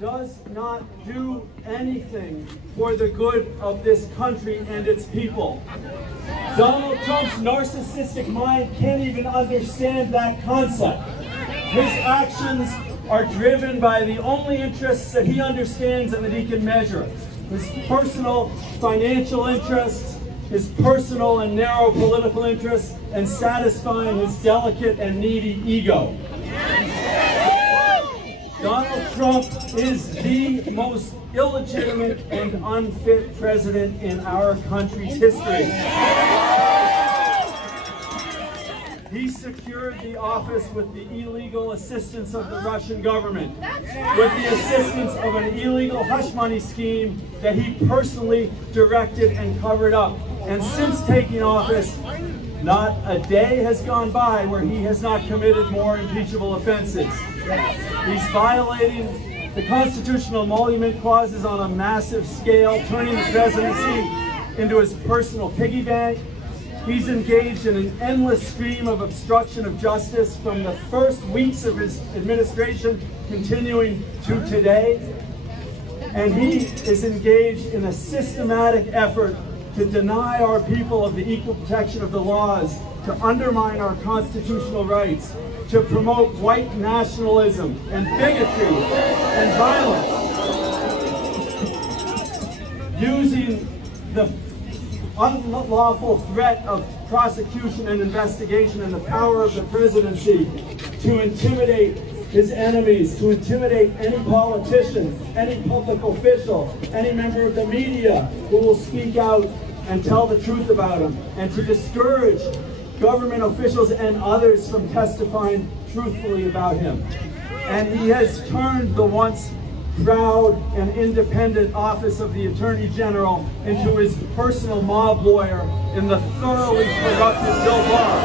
does not do anything for the good of this country and its people. Donald Trump's narcissistic mind can't even understand that concept. His actions are driven by the only interests that he understands and that he can measure. His personal financial interests, his personal and narrow political interests, and satisfying his delicate and needy ego. Donald Trump is the most illegitimate and unfit president in our country's history. He secured the office with the illegal assistance of the Russian government, with the assistance of an illegal hush money scheme that he personally directed and covered up. And since taking office, not a day has gone by where he has not committed more impeachable offenses. He's violating the constitutional emolument clauses on a massive scale, turning the presidency into his personal piggy bank. He's engaged in an endless stream of obstruction of justice from the first weeks of his administration, continuing to today. And he is engaged in a systematic effort to deny our people of the equal protection of the laws, to undermine our constitutional rights, to promote white nationalism and bigotry and violence, using the unlawful threat of prosecution and investigation and the power of the presidency to intimidate his enemies, to intimidate any politician, any public official, any member of the media who will speak out and tell the truth about him, and to discourage government officials and others from testifying truthfully about him. And he has turned the once proud and independent office of the Attorney General into his personal mob lawyer in the thoroughly corrupted Bill Barr.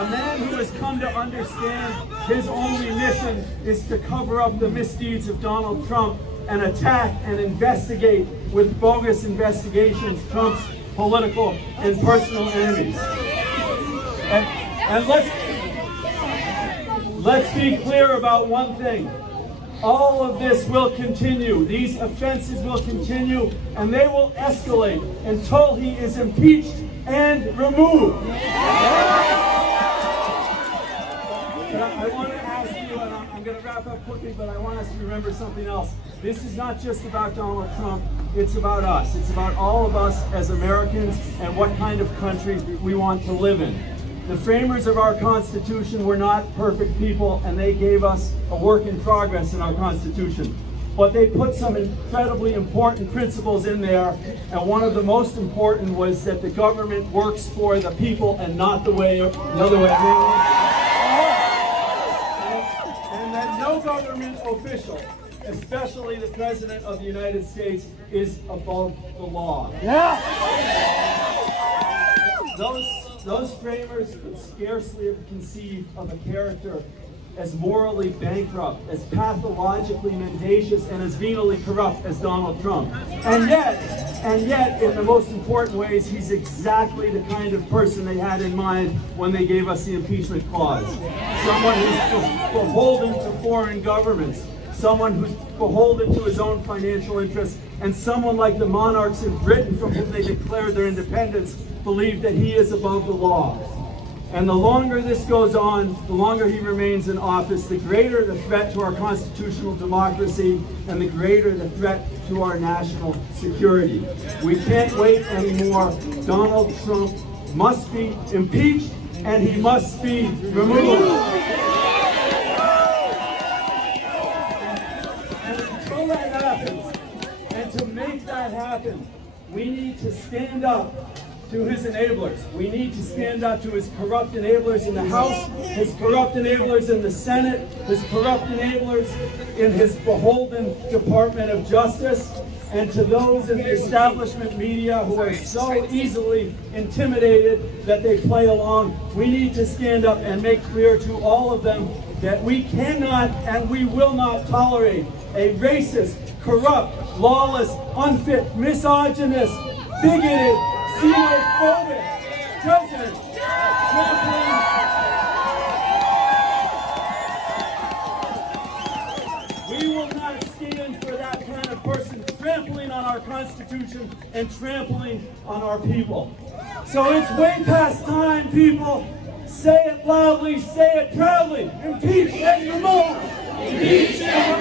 A man who has come to understand his only mission is to cover up the misdeeds of Donald Trump and attack and investigate with bogus investigations Trump's political and personal enemies. And let's be clear about one thing. All of this will continue. These offenses will continue, and they will escalate until he is impeached and removed. But I want to ask you, and I'm going to wrap up quickly, but I want us to remember something else. This is not just about Donald Trump, it's about us. It's about all of us as Americans and what kind of country we want to live in. The framers of our Constitution were not perfect people, and they gave us a work in progress in our Constitution. But they put some incredibly important principles in there, and one of the most important was that the government works for the people and not the other way around. And that no government official, especially the President of the United States, is above the law. Yeah. Those framers could scarcely have conceived of a character as morally bankrupt, as pathologically mendacious, and as venally corrupt as Donald Trump. And yet, in the most important ways, he's exactly the kind of person they had in mind when they gave us the impeachment clause. Someone who's beholden to foreign governments, someone who's beholden to his own financial interests, and someone like the monarchs in Britain from whom they declared their independence believe that he is above the law. And the longer this goes on, the longer he remains in office, the greater the threat to our constitutional democracy and the greater the threat to our national security. We can't wait anymore. Donald Trump must be impeached and he must be removed. And until that happens, and to make that happen, we need to stand up to his enablers. We need to stand up to his corrupt enablers in the House, his corrupt enablers in the Senate, his corrupt enablers in his beholden Department of Justice, and to those in the establishment media who are so easily intimidated that they play along. We need to stand up and make clear to all of them that we cannot and we will not tolerate a racist, corrupt, lawless, unfit, misogynist, bigoted, xenophobic president trampling our Constitution and trampling on our people. So it's way past time, people. Say it loudly, say it proudly. Impeach and remove! Impeach and remove!